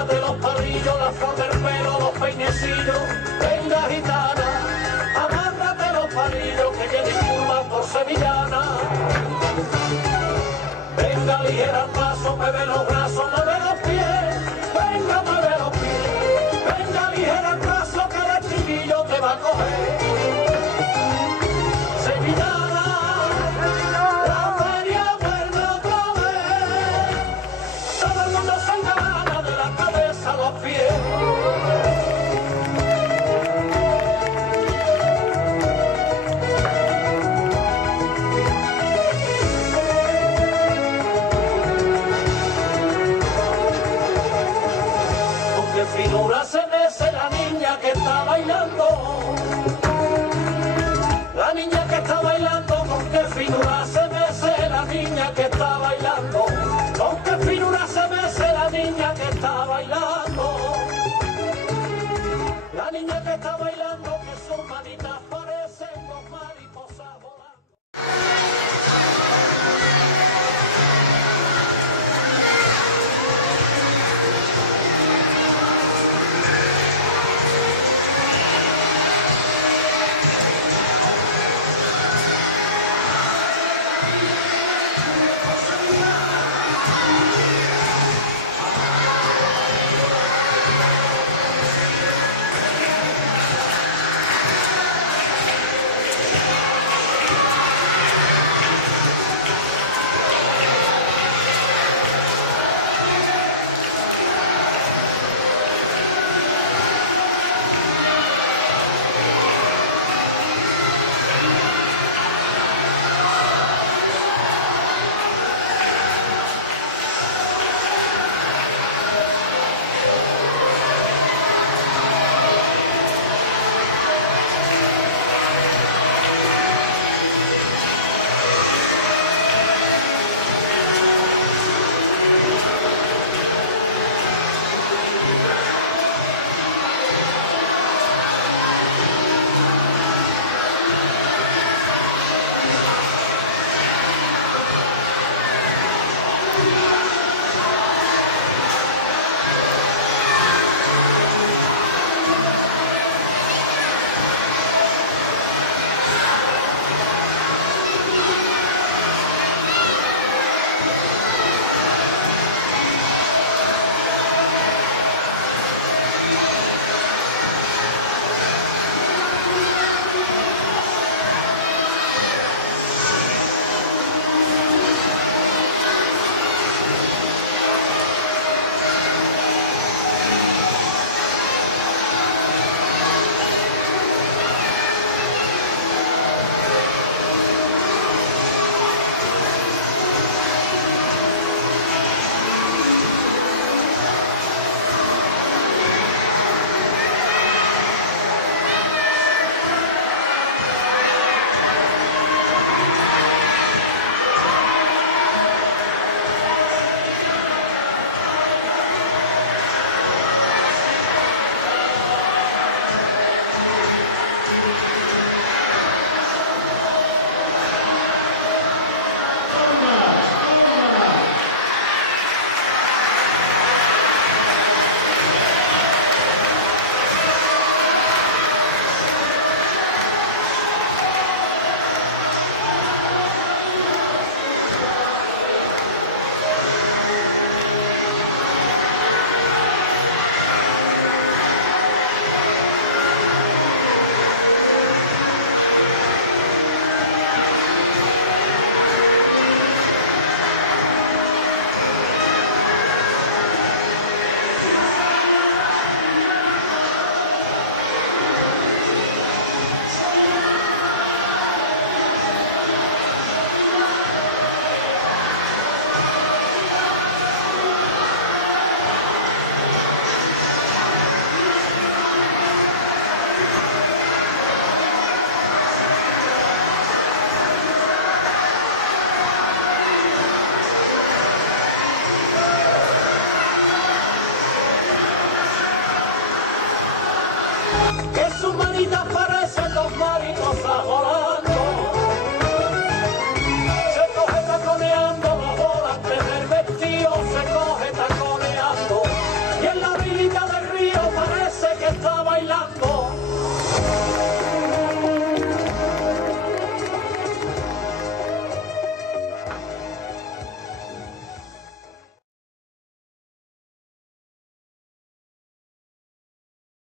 amárrate los palillos, la flor del pelo, los peinecillos. Venga gitana, amárrate los palillos que vienen curvas por sevillana. Venga ligera al paso, mueve los brazos, mueve los pies. Venga, mueve los pies. Venga ligera al paso que el estribillo te va a coger. Sevillana, la feria vuelve otra vez. Todo el mundo se engana de la cabeza a los pies. Finura se mece la niña que está bailando. La niña que está bailando, con qué finura se mece la niña que está bailando. Con qué finura se mece la niña que está bailando. La niña que está bailando.